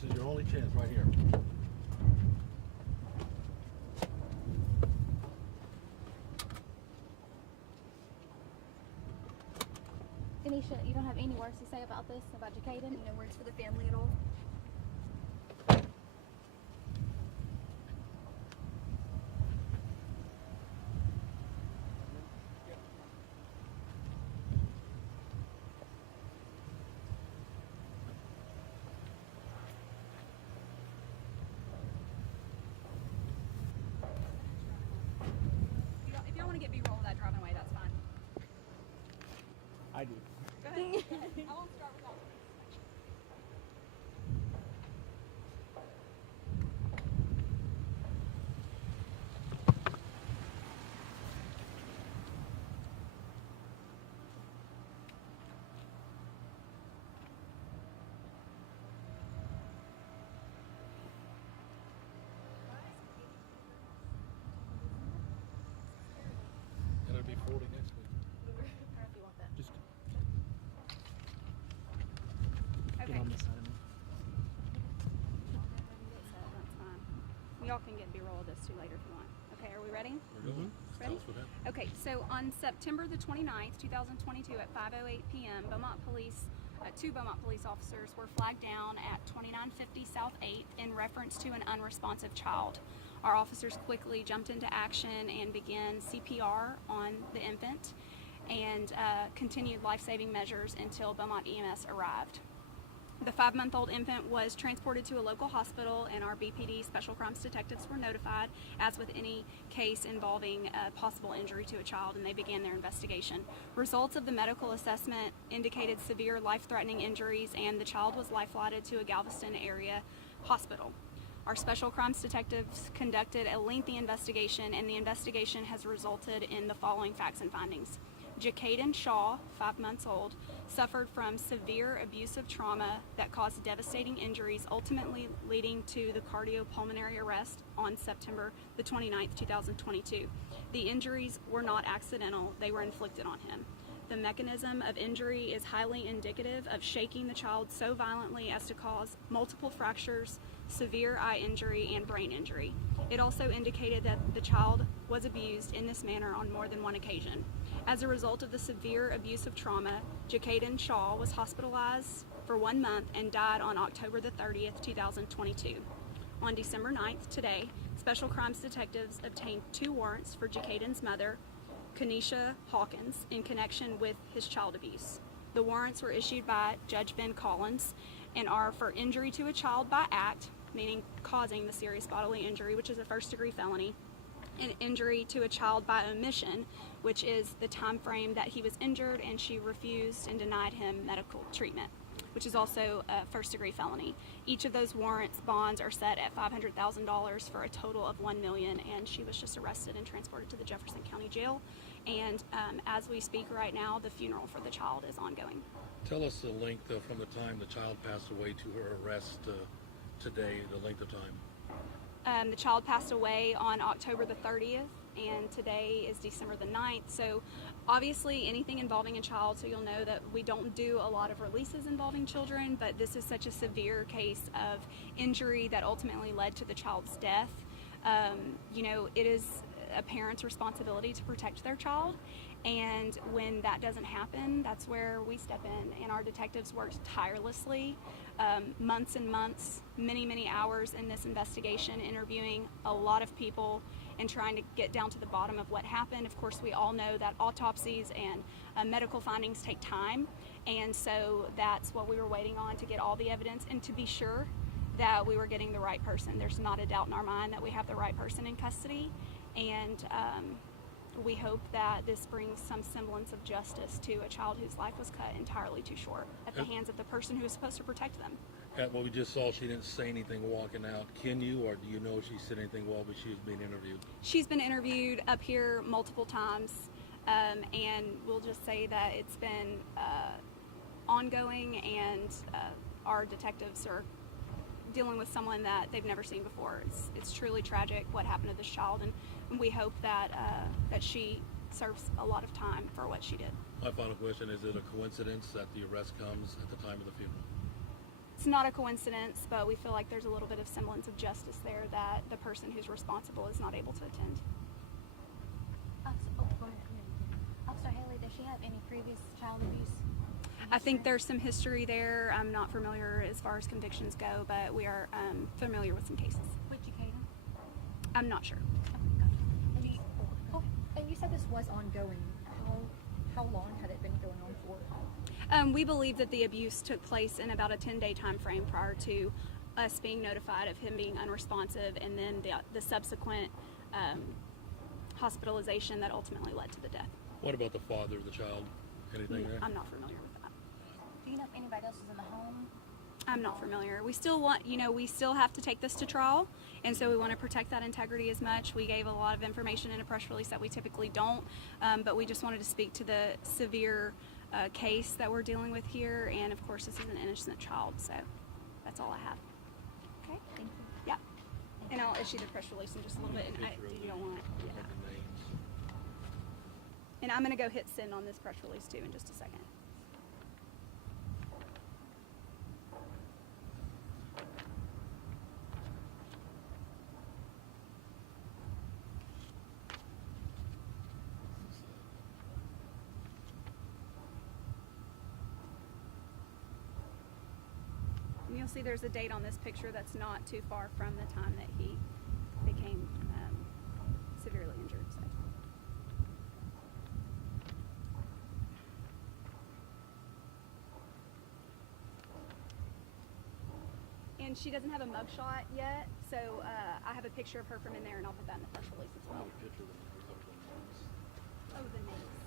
This is your only chance right here. Anisha, you don't have any words to say about this, about Jacaden? No words for the family at all? If y'all want to get B-roll of that driving away, that's fine. I do. Go ahead. Go ahead. I won't start without you. And it'll be 40 next week. Or if you want that. Just Okay. get on this side of me. That's fine. Y'all can get B-roll of this too later if you want. Okay, are we ready? We're good. Ready? Tell us what happened. Okay, so on September the 29th, 2022 at 5:08 p.m., two Beaumont police officers were flagged down at 2950 South 8th in reference to an unresponsive child. Our officers quickly jumped into action and began CPR on the infant and continued life-saving measures until Beaumont EMS arrived. The 5-month-old infant was transported to a local hospital, and our BPD special crimes detectives were notified, as with any case involving a possible injury to a child, and they began their investigation. Results of the medical assessment indicated severe life-threatening injuries, and the child was life-flighted to a Galveston area hospital. Our special crimes detectives conducted a lengthy investigation, and the investigation has resulted in the following facts and findings. Jacaden Shaw, 5 months old, suffered from severe abusive trauma that caused devastating injuries, ultimately leading to the cardiopulmonary arrest on September the 29th, 2022. The injuries were not accidental, they were inflicted on him. The mechanism of injury is highly indicative of shaking the child so violently as to cause multiple fractures, severe eye injury, and brain injury. It also indicated that the child was abused in this manner on more than one occasion. As a result of the severe abusive trauma, Jacaden Shaw was hospitalized for 1 month and died on October the 30th, 2022. On December 9th, today, Special Crimes detectives obtained 2 warrants for Jacaden's mother, Kenesha Hawkins, in connection with his child abuse. The warrants were issued by Judge Ben Collins and are for injury to a child by act, meaning causing the serious bodily injury, which is a first-degree felony, and injury to a child by omission, which is the time frame that he was injured and she refused and denied him medical treatment, which is also a first-degree felony. Each of those warrants bonds are set at $500,000 for a total of $1 million, and she was just arrested and transported to the Jefferson County Jail. And as we speak right now, the funeral for the child is ongoing. Tell us the length from the time the child passed away to her arrest today, the length of time. The child passed away on October the 30th, and today is December the 9th. So obviously anything involving a child, so you'll know that we don't do a lot of releases involving children, but this is such a severe case of injury that ultimately led to the child's death. It is a parent's responsibility to protect their child, and when that doesn't happen, that's where we step in, and our detectives worked tirelessly, months and months, many hours in this investigation, interviewing a lot of people and trying to get down to the bottom of what happened. Of course, we all know that autopsies and medical findings take time, and so that's what we were waiting on, to get all the evidence and to be sure that we were getting the right person. There's not a doubt in our mind that we have the right person in custody, and we hope that this brings some semblance of justice to a child whose life was cut entirely too short at the hands of the person who was supposed to protect them. At what we just saw, she didn't say anything walking out. Can you, or do you know if she said anything while she was being interviewed? She's been interviewed up here multiple times, and we'll just say that it's been ongoing, and our detectives are dealing with someone that they've never seen before. It's truly tragic what happened to this child, and we hope that that she serves a lot of time for what she did. My final question, is it a coincidence that the arrest comes at the time of the funeral? It's not a coincidence, but we feel like there's a little bit of semblance of justice there that the person who's responsible is not able to attend. Officer Haley, does she have any previous child abuse? I think there's some history there. I'm not familiar as far as convictions go, but we are familiar with some cases. Would you Caden? I'm not sure. And you said this was ongoing. How long had it been going on for? We believe that the abuse took place in about a 10-day time frame prior to us being notified of him being unresponsive, and then the subsequent hospitalization that ultimately led to the death. What about the father of the child? Anything there? I'm not familiar with that. Do you know if anybody else is in the home? I'm not familiar. We still want, we still have to take this to trial, and so we want to protect that integrity as much. We gave a lot of information in a press release that we typically don't, but we just wanted to speak to the severe case that we're dealing with here, and of course this is an innocent child, so that's all I have. Okay? Thank you. Yeah. And I'll issue the press release in just a little bit, and you don't want it. Don't Yeah. have the names. And I'm going to go hit send on this press release too in just a second. And you'll see there's a date on this picture that's not too far from the time that he became severely injured. So. And she doesn't have a mugshot yet, so I have a picture of her from in there, and I'll put that in the press release as well. Picture them. Oh, the names.